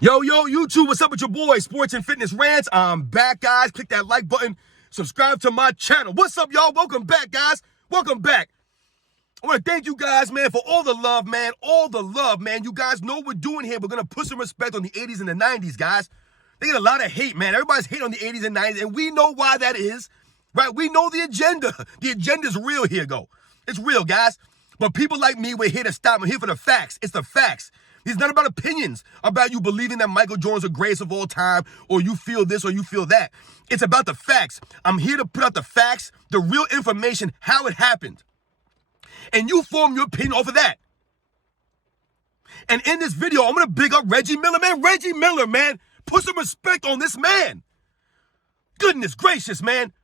Yo, YouTube, what's up with your boy, Sports and Fitness Rants? I'm back, guys. Click that like button. Subscribe to my channel. What's up, y'all? Welcome back, guys. Welcome back. I want to thank you guys, man, for all the love, man. All the love, man. You guys know what we're doing here. We're going to put some respect on the 80s and the 90s, guys. They get a lot of hate, man. Everybody's hate on the 80s and 90s, and we know why that is, right? We know the agenda. The agenda's real here, though. It's real, guys. But people like me, we're here to stop. We're here for the facts. It's the facts. It's not about opinions, about you believing that Michael Jordan's the greatest of all time, or you feel this or you feel that. It's about the facts. I'm here to put out the facts, the real information, how it happened. And you form your opinion off of that. And in this video, I'm going to big up Reggie Miller, man. Reggie Miller, man. Put some respect on this man. Goodness gracious, man.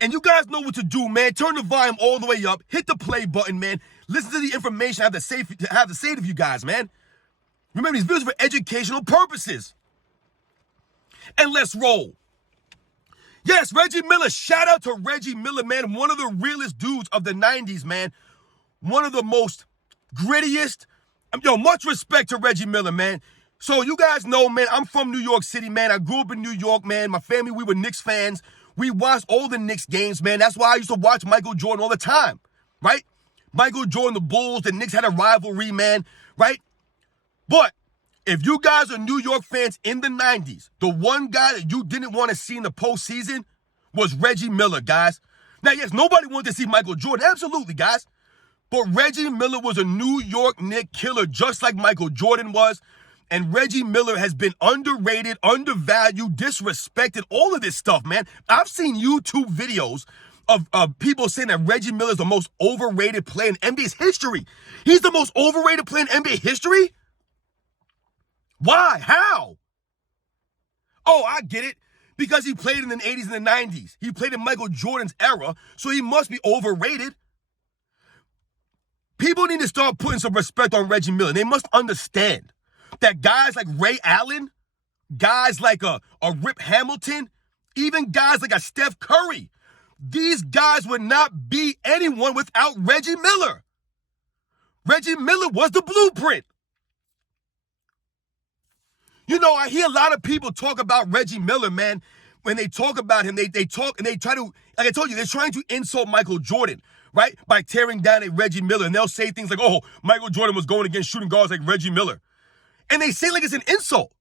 And you guys know what to do, man. Turn the volume all the way up. Hit the play button, man. Listen to the information I have to say to you guys, man. Remember, these videos are for educational purposes. And let's roll. Yes, Reggie Miller. Shout out to Reggie Miller, man. One of the realest dudes of the 90s, man. One of the most grittiest. Much respect to Reggie Miller, man. So you guys know, man, I'm from New York City, man. I grew up in New York, man. My family, we were Knicks fans. We watched all the Knicks games, man. That's why I used to watch Michael Jordan all the time, right? Michael Jordan, the Bulls, the Knicks had a rivalry, man, right? But if you guys are New York fans in the 90s, the one guy that you didn't want to see in the postseason was Reggie Miller, guys. Now, yes, nobody wanted to see Michael Jordan. Absolutely, guys. But Reggie Miller was a New York Knicks killer, just like Michael Jordan was. And Reggie Miller has been underrated, undervalued, disrespected, all of this stuff, man. I've seen YouTube videos of people saying that Reggie Miller is the most overrated player in NBA's history. He's the most overrated player in NBA history? Why? How? Oh, I get it. Because he played in the 80s and the 90s. He played in Michael Jordan's era, so he must be overrated. People need to start putting some respect on Reggie Miller. They must understand that guys like Ray Allen, guys like a Rip Hamilton, even guys like a Steph Curry, these guys would not be anyone without Reggie Miller. Reggie Miller was the blueprint. You know, I hear a lot of people talk about Reggie Miller, man. When they talk about him, they talk and they try to, like I told you, they're trying to insult Michael Jordan, right? By tearing down a Reggie Miller. And they'll say things like, oh, Michael Jordan was going against shooting guards like Reggie Miller. And they say like it's an insult.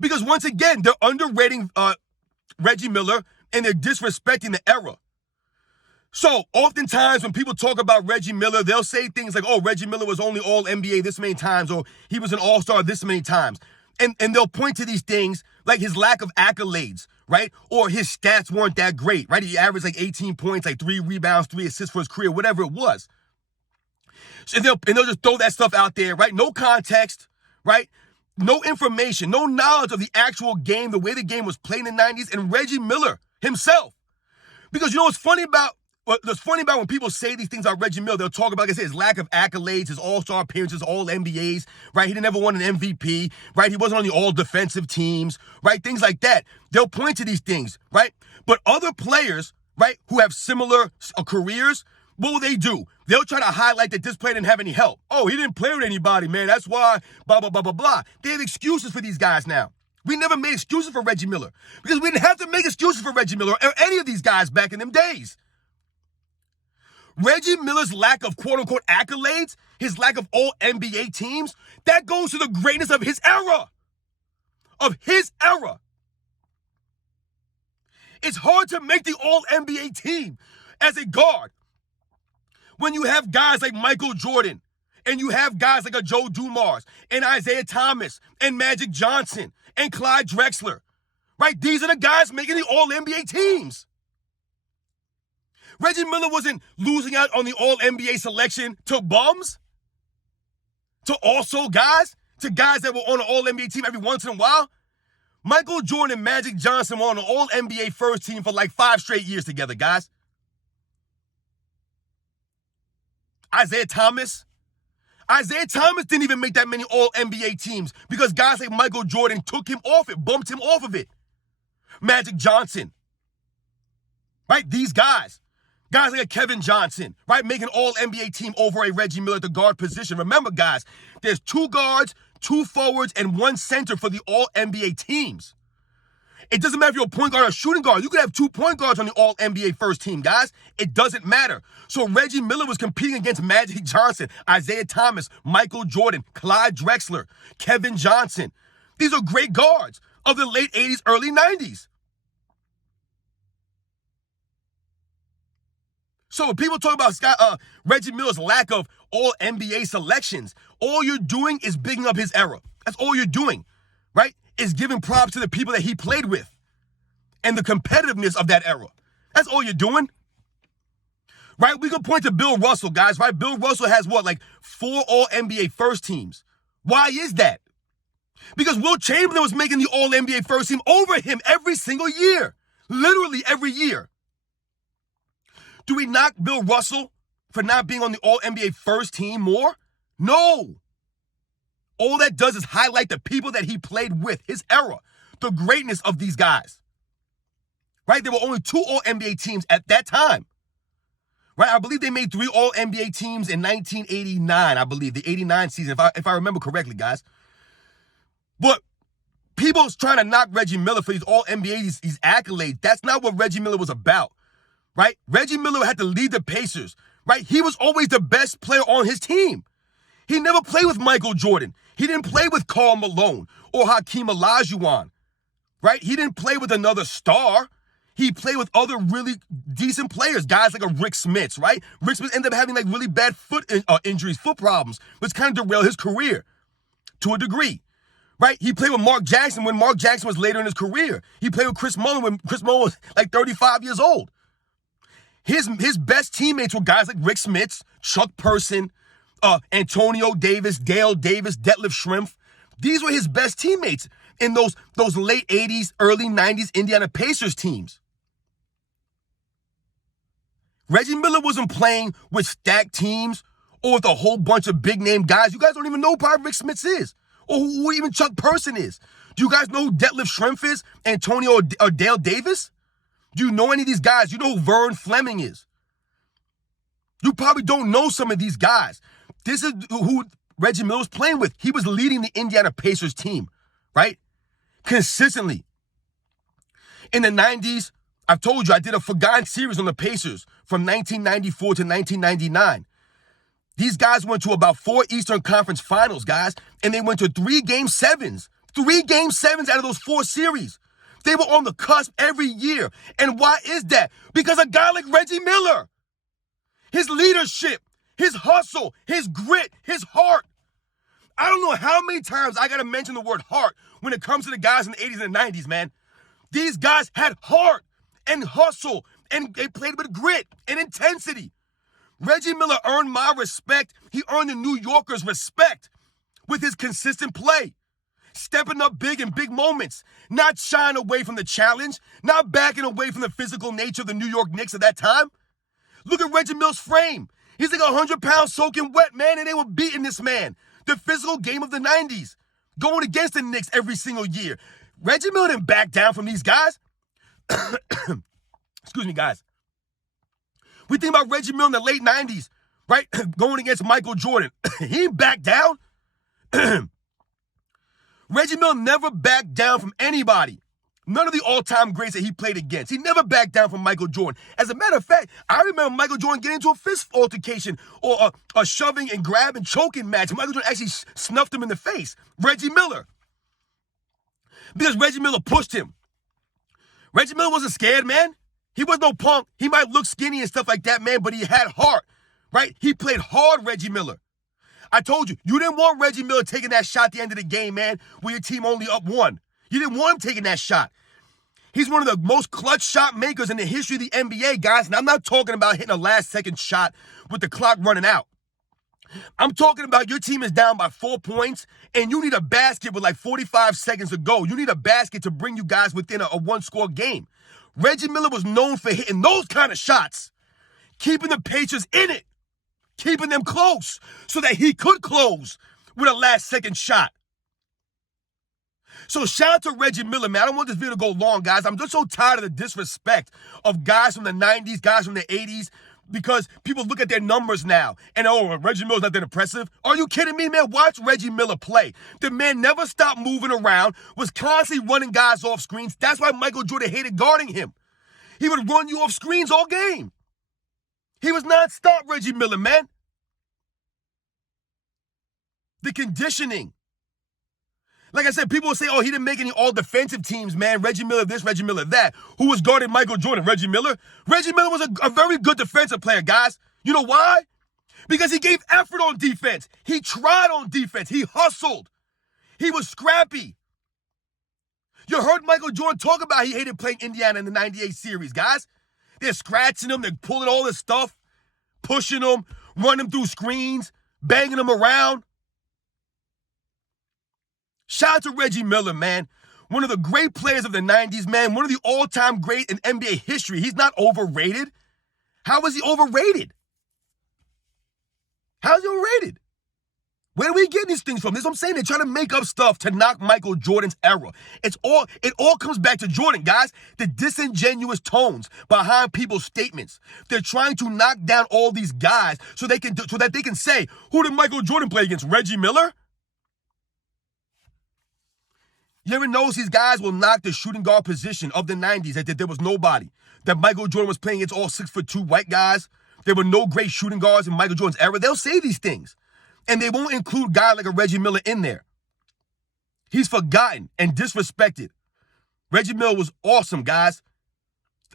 Because once again, they're underrating Reggie Miller and they're disrespecting the era. So oftentimes when people talk about Reggie Miller, they'll say things like, oh, Reggie Miller was only all NBA this many times, or he was an all-star this many times. And they'll point to these things like his lack of accolades, right? Or his stats weren't that great, right? He averaged like 18 points, like 3 rebounds, 3 assists for his career, whatever it was. So they'll just throw that stuff out there, right? No context, right? No information, no knowledge of the actual game, the way the game was played in the 90s, and Reggie Miller himself. Because you know what's funny about when people say these things about Reggie Miller, they'll talk about, like I said, his lack of accolades, his all-star appearances, all NBAs, right? He didn't ever won an MVP, right? He wasn't on the all-defensive teams, right? Things like that. They'll point to these things, right? But other players, right, who have similar careers, what will they do? They'll try to highlight that this player didn't have any help. Oh, he didn't play with anybody, man. That's why, blah, blah, blah, blah, blah. They have excuses for these guys now. We never made excuses for Reggie Miller because we didn't have to make excuses for Reggie Miller or any of these guys back in them days. Reggie Miller's lack of quote-unquote accolades, his lack of all NBA teams, that goes to the greatness of his era. Of his era. It's hard to make the all-NBA team as a guard when you have guys like Michael Jordan and you have guys like a Joe Dumars and Isaiah Thomas and Magic Johnson and Clyde Drexler, right? These are the guys making the all-NBA teams. Reggie Miller wasn't losing out on the all-NBA selection to bums, to also guys, to guys that were on an all-NBA team every once in a while. Michael Jordan and Magic Johnson were on an all-NBA first team for like 5 straight years together, guys. Isaiah Thomas didn't even make that many all-NBA teams because guys like Michael Jordan took him off it, bumped him off of it. Magic Johnson, right? These guys like a Kevin Johnson, right? Making all NBA team over a Reggie Miller at the guard position. Remember, guys, there's 2 guards, 2 forwards and 1 center for the All-NBA teams. It doesn't matter if you're a point guard or a shooting guard. You could have 2 point guards on the All-NBA first team, guys. It doesn't matter. So Reggie Miller was competing against Magic Johnson, Isaiah Thomas, Michael Jordan, Clyde Drexler, Kevin Johnson. These are great guards of the late 80s, early 90s. So when people talk about Reggie Miller's lack of All-NBA selections, all you're doing is bigging up his era. That's all you're doing, right? Is giving props to the people that he played with and the competitiveness of that era. That's all you're doing, right? We can point to Bill Russell, guys, right? Bill Russell has what, like 4 All-NBA first teams. Why is that? Because Wilt Chamberlain was making the All-NBA first team over him every single year. Literally every year. Do we knock Bill Russell for not being on the All-NBA first team more? No. All that does is highlight the people that he played with, his era, the greatness of these guys. Right? There were only 2 All-NBA teams at that time. Right? I believe they made 3 All-NBA teams in 1989, I believe, the 89 season, if I remember correctly, guys. But people's trying to knock Reggie Miller for these All-NBA, these accolades. That's not what Reggie Miller was about. Right? Reggie Miller had to lead the Pacers, right? He was always the best player on his team. He never played with Michael Jordan. He didn't play with Karl Malone or Hakeem Olajuwon, right? He didn't play with another star. He played with other really decent players, guys like a Rick Smits, right? Rick Smits ended up having like really bad foot injuries, foot problems, which kind of derailed his career to a degree. Right? He played with Mark Jackson when Mark Jackson was later in his career. He played with Chris Mullin when Chris Mullin was like 35 years old. His best teammates were guys like Rick Smits, Chuck Person, Antonio Davis, Dale Davis, Detlef Schrempf. These were his best teammates in those late 80s, early 90s Indiana Pacers teams. Reggie Miller wasn't playing with stacked teams or with a whole bunch of big-name guys. You guys don't even know who Rick Smits is or who even Chuck Person is. Do you guys know who Detlef Schrempf is, Antonio or Dale Davis? Do you know any of these guys? You know who Vern Fleming is. You probably don't know some of these guys. This is who Reggie Miller was playing with. He was leading the Indiana Pacers team, right? Consistently. In the 90s, I've told you, I did a Forgotten series on the Pacers from 1994 to 1999. These guys went to about 4 Eastern Conference Finals, guys, and they went to 3 Game 7s. 3 Game 7s out of those 4 series. They were on the cusp every year. And why is that? Because a guy like Reggie Miller, his leadership, his hustle, his grit, his heart. I don't know how many times I got to mention the word heart when it comes to the guys in the 80s and the 90s, man. These guys had heart and hustle, and they played with grit and intensity. Reggie Miller earned my respect. He earned the New Yorkers' respect with his consistent play. Stepping up big in big moments, not shying away from the challenge, not backing away from the physical nature of the New York Knicks at that time. Look at Reggie Miller's frame. He's like 100 pounds soaking wet, man, and they were beating this man. The physical game of the 90s, going against the Knicks every single year. Reggie Miller didn't back down from these guys. Excuse me, guys. We think about Reggie Miller in the late 90s, right? Going against Michael Jordan. He didn't back down. Reggie Miller never backed down from anybody. None of the all-time greats that he played against. He never backed down from Michael Jordan. As a matter of fact, I remember Michael Jordan getting into a fist altercation or a shoving and grab and choking match. Michael Jordan actually snuffed him in the face. Reggie Miller. Because Reggie Miller pushed him. Reggie Miller wasn't scared, man. He was no punk. He might look skinny and stuff like that, man, but he had heart, right? He played hard, Reggie Miller. I told you, you didn't want Reggie Miller taking that shot at the end of the game, man, when your team only up 1. You didn't want him taking that shot. He's one of the most clutch shot makers in the history of the NBA, guys, and I'm not talking about hitting a last-second shot with the clock running out. I'm talking about your team is down by 4 points, and you need a basket with like 45 seconds to go. You need a basket to bring you guys within a one-score game. Reggie Miller was known for hitting those kind of shots, keeping the Pacers in it, keeping them close so that he could close with a last-second shot. So shout out to Reggie Miller, man. I don't want this video to go long, guys. I'm just so tired of the disrespect of guys from the 90s, guys from the 80s, because people look at their numbers now and, oh, Reggie Miller's not that impressive. Are you kidding me, man? Watch Reggie Miller play. The man never stopped moving around, was constantly running guys off screens. That's why Michael Jordan hated guarding him. He would run you off screens all game. He was non-stop, Reggie Miller, man. The conditioning. Like I said, people will say, oh, he didn't make any all-defensive teams, man. Reggie Miller this, Reggie Miller that. Who was guarding Michael Jordan? Reggie Miller? Reggie Miller was a very good defensive player, guys. You know why? Because he gave effort on defense. He tried on defense. He hustled. He was scrappy. You heard Michael Jordan talk about he hated playing Indiana in the 98 series, guys. They're scratching him. They're pulling all this stuff, pushing him, running through screens, banging him around. Shout out to Reggie Miller, man. One of the great players of the 90s, man. One of the all-time great in NBA history. He's not overrated. How is he overrated? How is he overrated? Where do we get these things from? This is what I'm saying. They're trying to make up stuff to knock Michael Jordan's era. It all comes back to Jordan, guys. The disingenuous tones behind people's statements. They're trying to knock down all these guys so that they can say, who did Michael Jordan play against? Reggie Miller? You ever notice these guys will knock the shooting guard position of the 90s, that there was nobody, that Michael Jordan was playing against all 6'2" white guys. There were no great shooting guards in Michael Jordan's era. They'll say these things. And they won't include guys like a Reggie Miller in there. He's forgotten and disrespected. Reggie Miller was awesome, guys.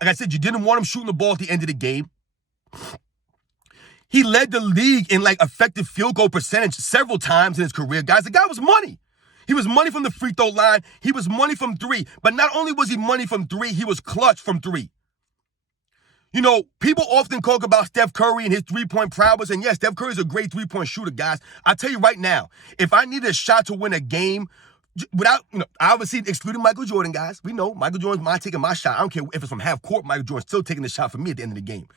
Like I said, you didn't want him shooting the ball at the end of the game. He led the league in effective field goal percentage several times in his career, guys. The guy was money. He was money from the free throw line. He was money from three. But not only was he money from three, he was clutch from three. You know, people often talk about Steph Curry and his three-point prowess. And yes, Steph Curry's a great three-point shooter, guys. I'll tell you right now, if I needed a shot to win a game, without, obviously excluding Michael Jordan, guys. We know Michael Jordan's mind taking my shot. I don't care if it's from half court, Michael Jordan's still taking the shot for me at the end of the game.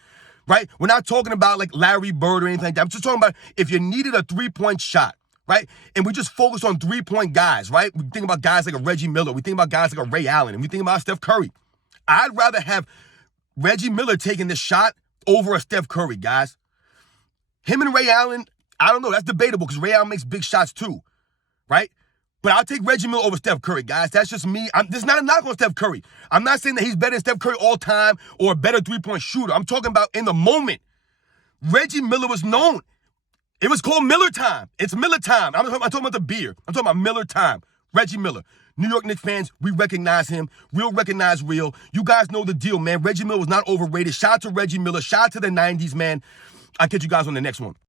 Right? We're not talking about Larry Bird or anything like that. I'm just talking about if you needed a three-point shot. Right? And we just focus on three-point guys, right? We think about guys like a Reggie Miller. We think about guys like a Ray Allen. And we think about Steph Curry. I'd rather have Reggie Miller taking the shot over a Steph Curry, guys. Him and Ray Allen, I don't know. That's debatable because Ray Allen makes big shots too, right? But I'll take Reggie Miller over Steph Curry, guys. That's just me. This is not a knock on Steph Curry. I'm not saying that he's better than Steph Curry all time or a better three-point shooter. I'm talking about in the moment. Reggie Miller was known. It was called Miller time. It's Miller time. I'm talking about the beer. I'm talking about Miller time. Reggie Miller. New York Knicks fans, we recognize him. Real recognize real. You guys know the deal, man. Reggie Miller was not overrated. Shout out to Reggie Miller. Shout out to the 90s, man. I'll catch you guys on the next one.